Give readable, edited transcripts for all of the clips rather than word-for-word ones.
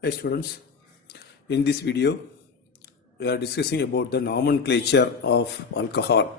Hi students, in this video we are discussing about the nomenclature of alcohol,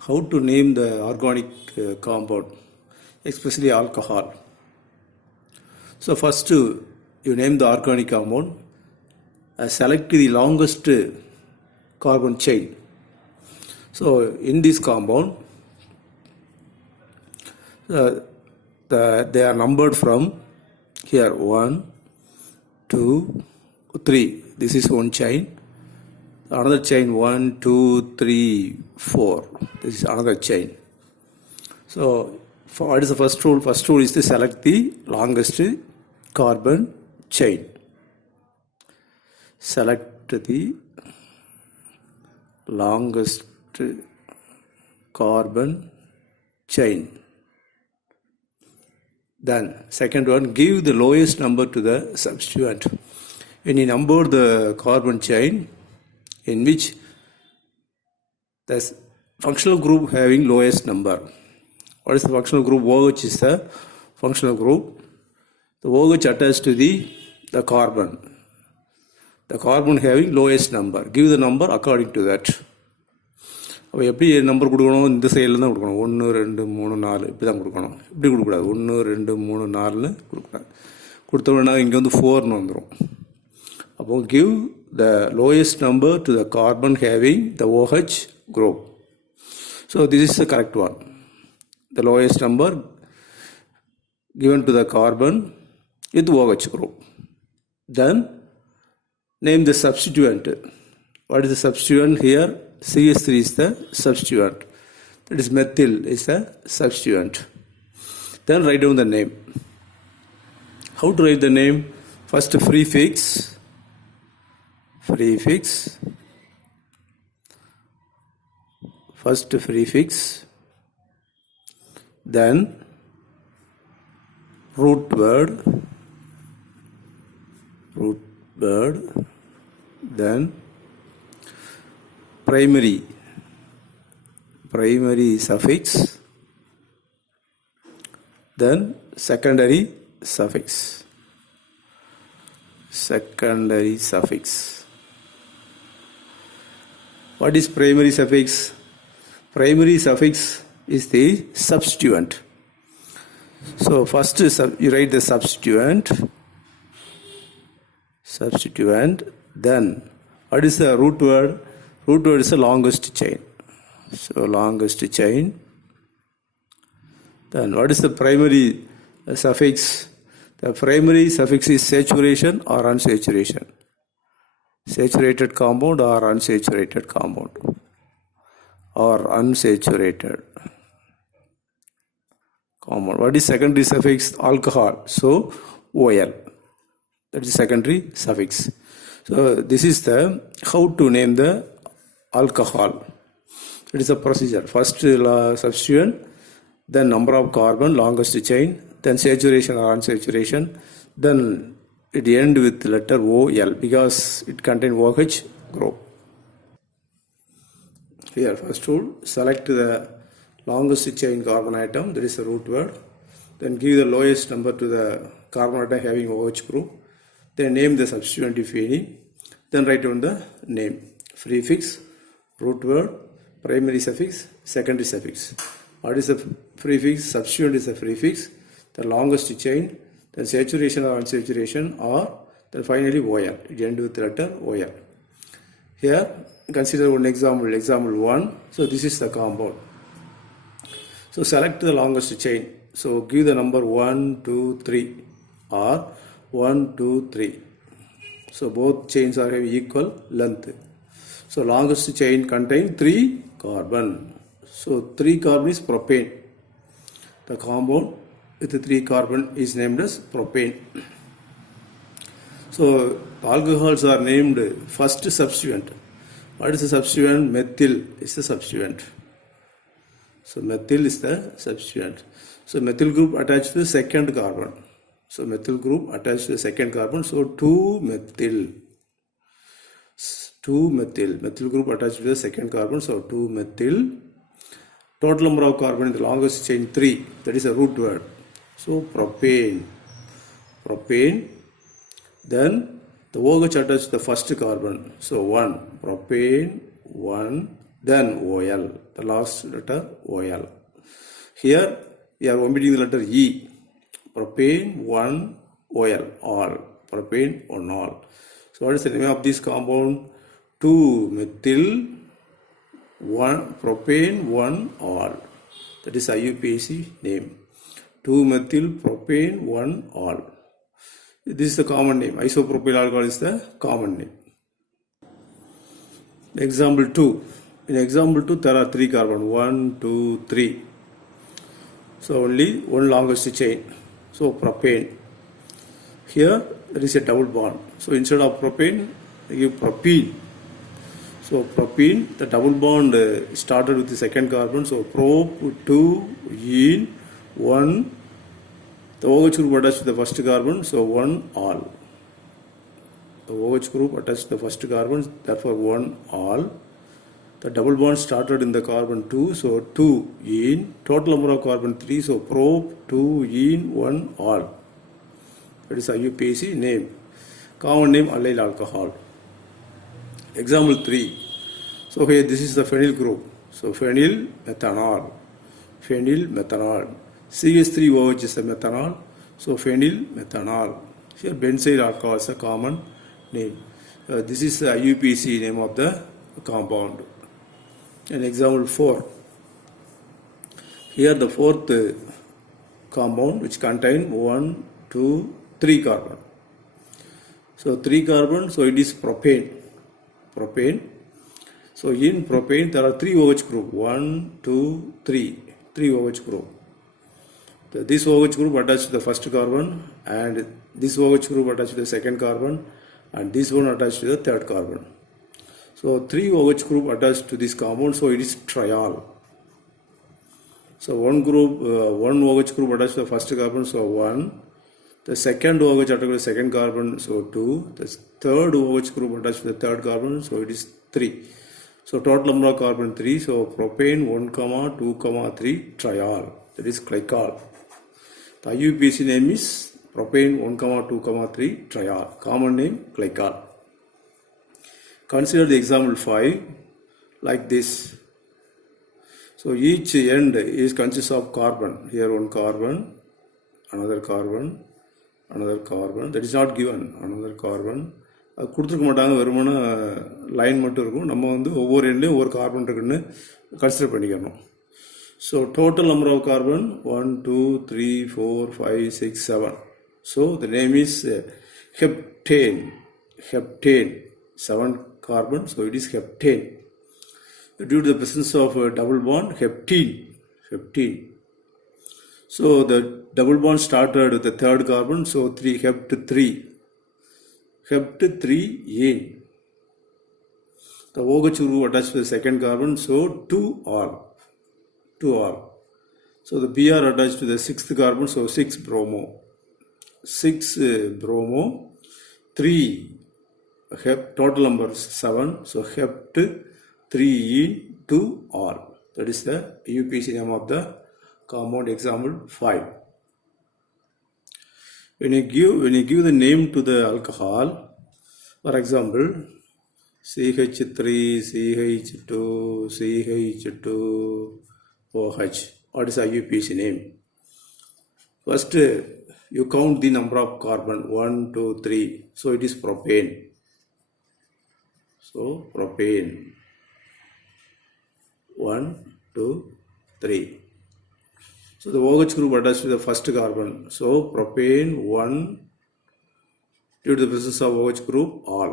how to name the organic compound, especially alcohol. So first you name the organic compound, select the longest carbon chain. So in this compound they are numbered from here 1, 2, 3. This is one chain. Another chain 1, 2, 3, 4. This is another chain. So what is the first rule? First rule is to select the longest carbon chain. Select the longest carbon chain. Then second one, give the lowest number to the substituent. When you number the carbon chain in which the functional group having lowest number. What is the functional group? OH is the functional group. The OH attached to the carbon. The carbon having lowest number. Give the number according to that. அப்போ எப்படி number கொடுக்கணும்? இந்த சைடில் தான் கொடுக்கணும். 1, 2, 3, 4 இப்படி தான் கொடுக்கணும். இப்படி கொடுக்கக்கூடாது. 1, 2, 3, 4ன்னு கொடுக்கக்கூடாது. கொடுத்தோம்னா இங்கே வந்து 4ன்னு வந்துடும். அப்போ give the lowest number to the carbon having the OH group. So this is the correct one. The lowest number given to the carbon with OH group. Then name the substituent. What is the substituent here? CH3 is the substituent. That is methyl is the substituent. Then write down the name. How to write the name? First prefix. First prefix. Then root word. Then primary suffix, then secondary suffix. What is primary suffix? Primary suffix is the substituent. So first you write the substituent, then what is the root word? Root word is the longest chain. So longest chain. Then what is the primary suffix? The primary suffix is saturation or unsaturation. Saturated compound or unsaturated compound. Or unsaturated compound. What is secondary suffix? Alcohol. So OL. That is secondary suffix. So this is the how to name the alcohol. It is a procedure. First substituent, then number of carbon, longest chain, then saturation or unsaturation, then it end with letter OL because it contains OH group. Here first rule, select the longest chain carbon atom, that is the root word, then give the lowest number to the carbon atom having OH group, then name the substituent if any, then write down the name. Prefix, root word, primary suffix, secondary suffix. What is the prefix? Substituent is the prefix, the longest chain, then saturation or unsaturation, or then finally OL. It ends with the letter OL. Here consider one example, example 1. So this is the compound. So select the longest chain. So give the number 1, 2, 3 or 1, 2, 3. So both chains are having equal length. So longest chain contains 3 carbon. So 3 carbon is propane. The compound with the 3 carbon is named as propane. So alcohols are named first substituent. What is the substituent? Methyl is the substituent. So methyl is the substituent. So methyl group attached to the second carbon. So methyl group attached to the second carbon. So 2-methyl. 2-methyl. Methyl group attached to the second carbon. So 2-methyl. Total number of carbon in the longest chain 3. That is a root word. So propane. Then the OH attached to the first carbon. So 1 propane, 1, then OL, the last letter OL. Here we are omitting the letter E. Propane 1 OL, all. Propane 1 all. So what is the name of this compound? 2-methyl 1 propane 1 all. That is IUPAC name. 2-methyl propane 1 all. This is the common name. Isopropyl alcohol is the common name. Example 2. In example 2, there are 3 carbon. 1, 2, 3. So only one longest chain. So propane. Here there is a double bond. So instead of propane, you give propene. So propene, the double bond started with the second carbon. So prop 2 ene 1. The OH group attached to the first carbon. So 1 all. The OH group attached to the first carbon. Therefore 1 all. The double bond started in the carbon 2. So 2 ene. Total number of carbon 3. So prop 2 ene 1 all. That is IUPAC name. Common name allyl alcohol. Example 3. So here this is the phenyl group. So phenyl methanol. Phenyl methanol. CH3OH is the methanol. So phenyl methanol. Here benzyl alcohol is a common name. This is the IUPAC name of the compound. And example 4. Here the fourth compound which contain 1, 2, 3 carbon. So 3 carbon, so it is propane. Propane. So in propane there are 3 OH group. 1, 2, 3. 3 OH group. This OH group attached to the first carbon, and this OH group attached to the second carbon, and this one attached to the third carbon. So 3 OH group attached to this compound, so it is triol. So one OH group attached to the first carbon, so 1. The second OH attached to the second carbon, so 2. The third OH group attached to the third carbon, so it is 3. So total number of carbon 3. So propane 1, 2, 3 triol. That is glycol. The IUPAC name is propane 1, 2, 3 triol. Common name glycol. Consider the example 5 like this. So each end is consists of carbon. Here one carbon, another carbon, another carbon. That is not given. Another carbon. அது கொடுத்துருக்க மாட்டாங்க, வெறுமன line மட்டும் இருக்கும். நம்ம வந்து ஒவ்வொரு எண்ட்லையும் ஒவ்வொரு கார்பன் இருக்குன்னு கன்சிடர் பண்ணிக்கணும். So total number of carbon 1, 2, 3, 4, 5, 6, 7. So the name is heptane. Heptane. 7 carbon, so it is heptane. Due to the presence of a double bond, heptene. Heptene. So the double bond started with the third carbon, so 3 hept3. Hept3 ene. The OH group attached to the second carbon, so 2 all. 2 all. So the Br attached to the sixth carbon, so 6 bromo. 6 bromo. 3 total number 7. So hept3 ene 2 all. That is the IUPAC name of the compound. Example 5. When you give the name to the alcohol, for example, CH3, CH2, CH2OH. What is IUPAC name? First, you count the number of carbon 1, 2, 3. So it is propane. So propane 1, 2, 3. So the OH group attached to the first carbon. So propane 1, due to the presence of OH group, all.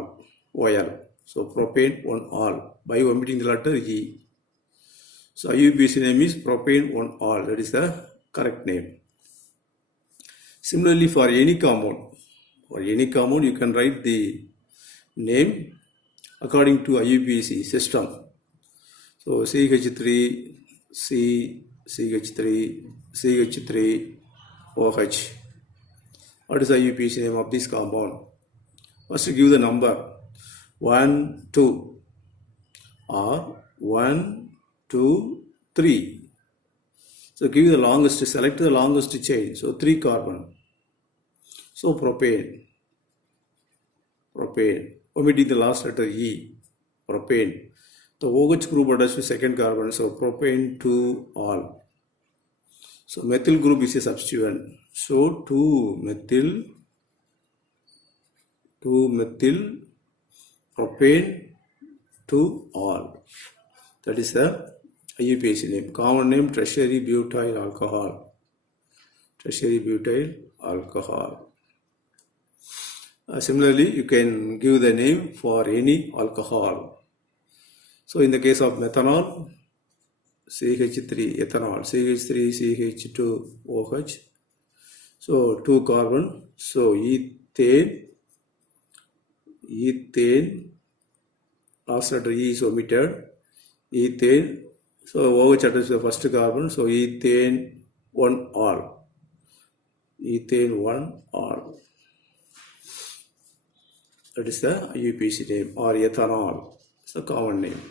OL. So propane 1 all by omitting the letter E. So IUPAC name is propane 1 all. That is the correct name. Similarly, for any compound, you can write the name according to IUPAC system. So CH3, C, CH3, CH3, OH. What is the IUPAC name of this compound? First, give the number 1, 2, or 1, 2, 3. So give the longest, select the longest chain. So 3 carbon. So propane. propane. Omitting the last letter E, propane. The OH group attached to second carbon, so propane 2-ol. So methyl group is a substituent. So 2-methyl propane 2-ol. That is the IUPAC name. Common name tertiary butyl alcohol. Tertiary butyl alcohol. Similarly, you can give the name for any alcohol. So in the case of methanol, CH3 ethanol, CH3 CH2OH. So 2 carbon. So ethane, last letter E is omitted. Ethane. So OH attached to the first carbon. So ethane 1-ol. Ethane 1-ol. That is the IUPAC name, or ethanol. It's the common name.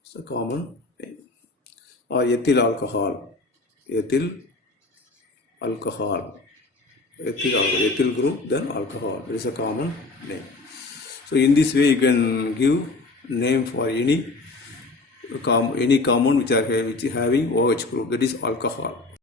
It's the common name. Or ethyl alcohol. Ethyl group, then alcohol. It is a common name. So in this way, you can give name for any compound which is having OH group, that is alcohol.